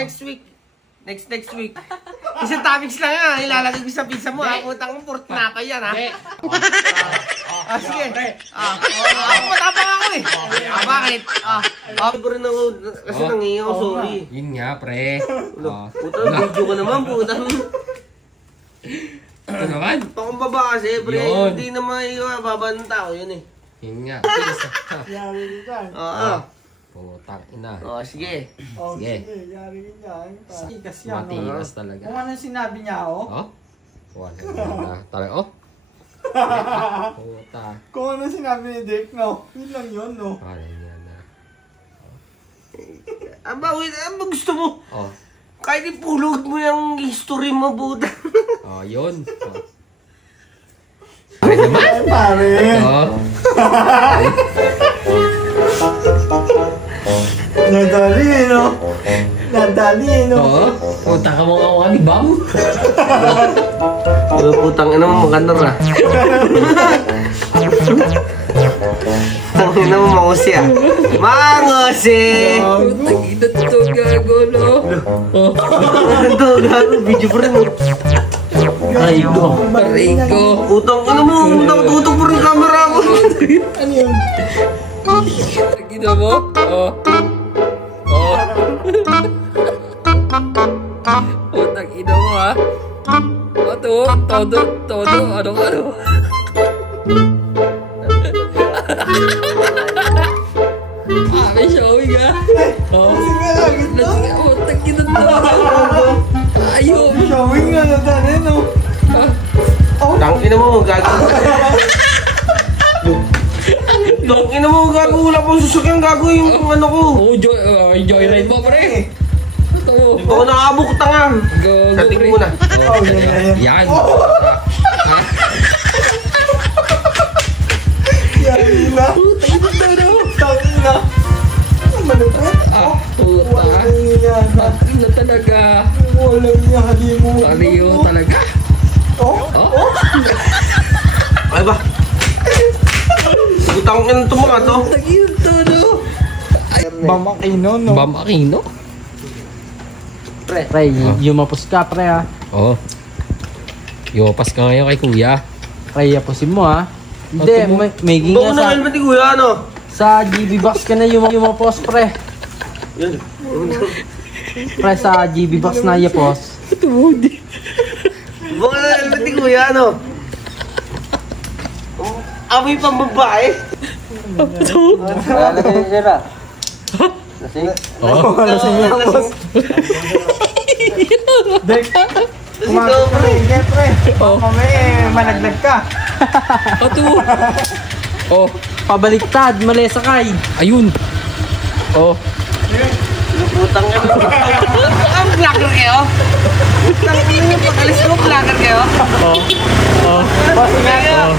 next week. Next week. Isang topics lang yan. Ilalagay ko sa pizza mo. Putang mo, port na pa yan ha. Sige. Ako matapang ako eh. Bakit? Ako rin ako kasi nangiyaw, sorry. Yun nga, pre. Putang, video ka naman, putang. Ito naman. Pakumbaba kasi, pre. Hindi naman bababa ng tao yun eh. Yun nga. Yari ka. Putang ina. Sige. Sige. Yari ka. Matigas yan. Matigas talaga. Kung ano sinabi niya, Wala na. Talaga, Puta. Kung ano sinabi ni Dick, no? Yun lang yun, no? Wala niya na. Aba, gusto mo? Kahit ipulog mo yung history mo, buta. Yun. Pare naman. Pare. Nadali, no? Puta ka mo ni Bam. Putang ina mo, maganda na. Putang ina mo, mangusi ah. Mangusi! Putang ina to, gago, no? Ito, gago, video pa rin. Rico. Putang ina mo, tutok pa rin camera mo. Ano yun? Gina mo? Putang ina mo ha. Todo. Ano? May showing ha. Putang ina to. Ayaw. Showing nga na dali, no? Tangina mo, gago. Tangina mo, gago. Wala pang susukyan, gago yung ano ko. Joyride mo, pre. Hindi ko nakabuk, tanga. Sating mo na. Yan. Yari na. Tangina. Malupit. Puta. Ano talaga? Walang yari mo. Aliyo talaga. Ay ba? Butang ina ito mga to. Tagin to, no? Bam Aquino, no? Bam Aquino? Pre, Yumapos ka, pre, ha? Yopas ka ngayon kay kuya. Pre, yaposin mo, ha? Hindi, may Bako ginga na sa... helmet ni kuya, ano? Sa GB box ka na yumapos, pre. Yun. Pre, sa GB box na yapos. Bako na helmet ni kuya, ano? Amoy pang babae. Lalagay niya sila. Lasing? Lasing niya, boss. Dek, kumakas ka rin, pre. Mamaya, malaglag ka. Pabaliktad, mali sakay. Ayun. Putang ina. Ang vlogger kayo? Putang ina, pag-alis mo, vlogger kayo? Boss nga.